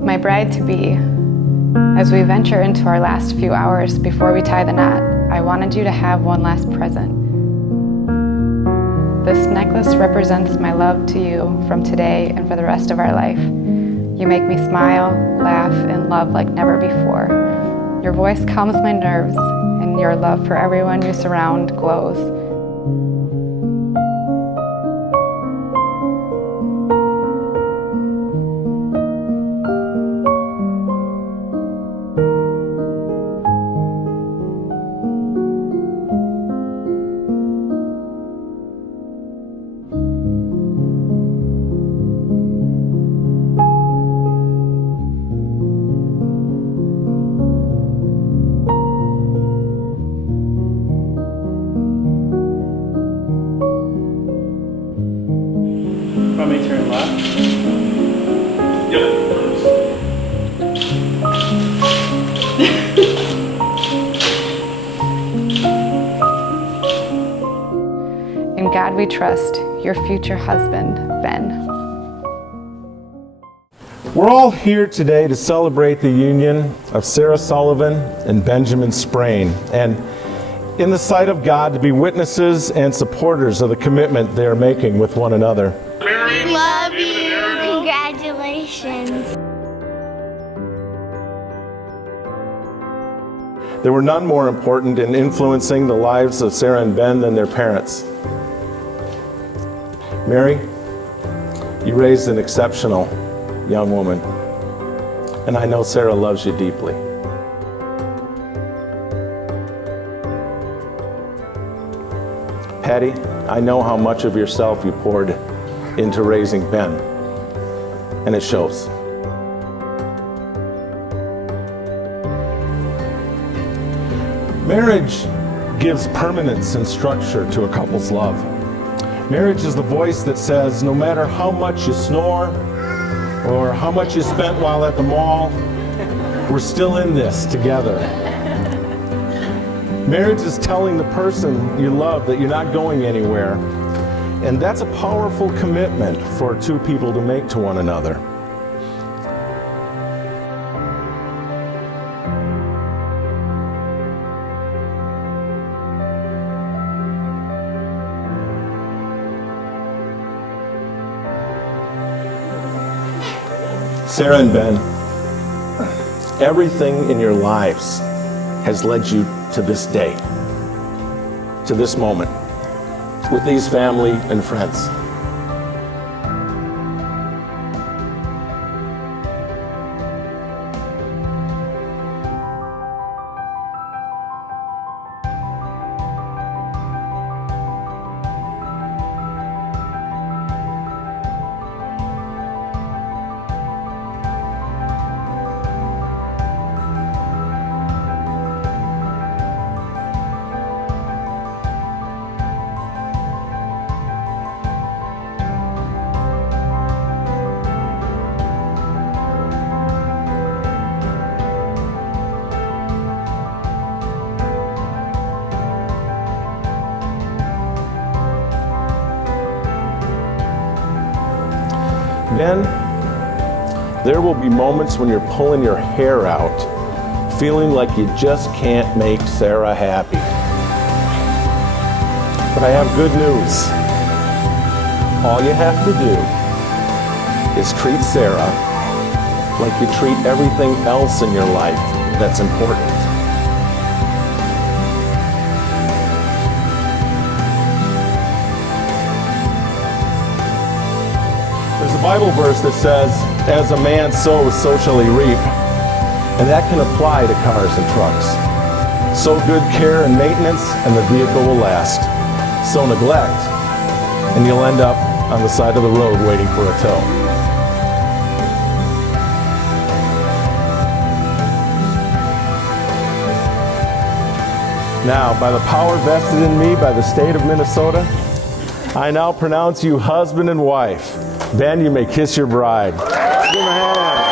My bride-to-be, as we venture into our last few hours before we tie the knot, I wanted you to have one last present. This necklace represents my love to you from today and for the rest of our life. You make me smile, laugh, and love like never before. Your voice calms my nerves, and your love for everyone you surround glows. Want me to turn left? In God we trust, your future husband, Ben. We're all here today to celebrate the union of Sarah Sullivan and Benjamin Sprain, and in the sight of God, to be witnesses and supporters of the commitment they are making with one another. Love you. Congratulations. There were none more important in influencing the lives of Sarah and Ben than their parents. Mary, you raised an exceptional young woman, and I know Sarah loves you deeply. Patty, I know how much of yourself you poured into raising Ben, and it shows. Marriage gives permanence and structure to a couple's love. Marriage is the voice that says, no matter how much you snore or how much you spent while at the mall, we're still in this together. Marriage is telling the person you love that you're not going anywhere. And that's a powerful commitment for two people to make to one another. Sarah and Ben, everything in your lives has led you to this day, to this moment, with these family and friends. Ben, there will be moments when you're pulling your hair out, feeling like you just can't make Sarah happy. But I have good news. All you have to do is treat Sarah like you treat everything else in your life that's important. There's a Bible verse that says, as a man sows, so shall he reap. And that can apply to cars and trucks. Sow good care and maintenance, and the vehicle will last. Sow neglect, and you'll end up on the side of the road waiting for a tow. Now, by the power vested in me by the state of Minnesota, I now pronounce you husband and wife. Ben, you may kiss your bride. Give him a hand.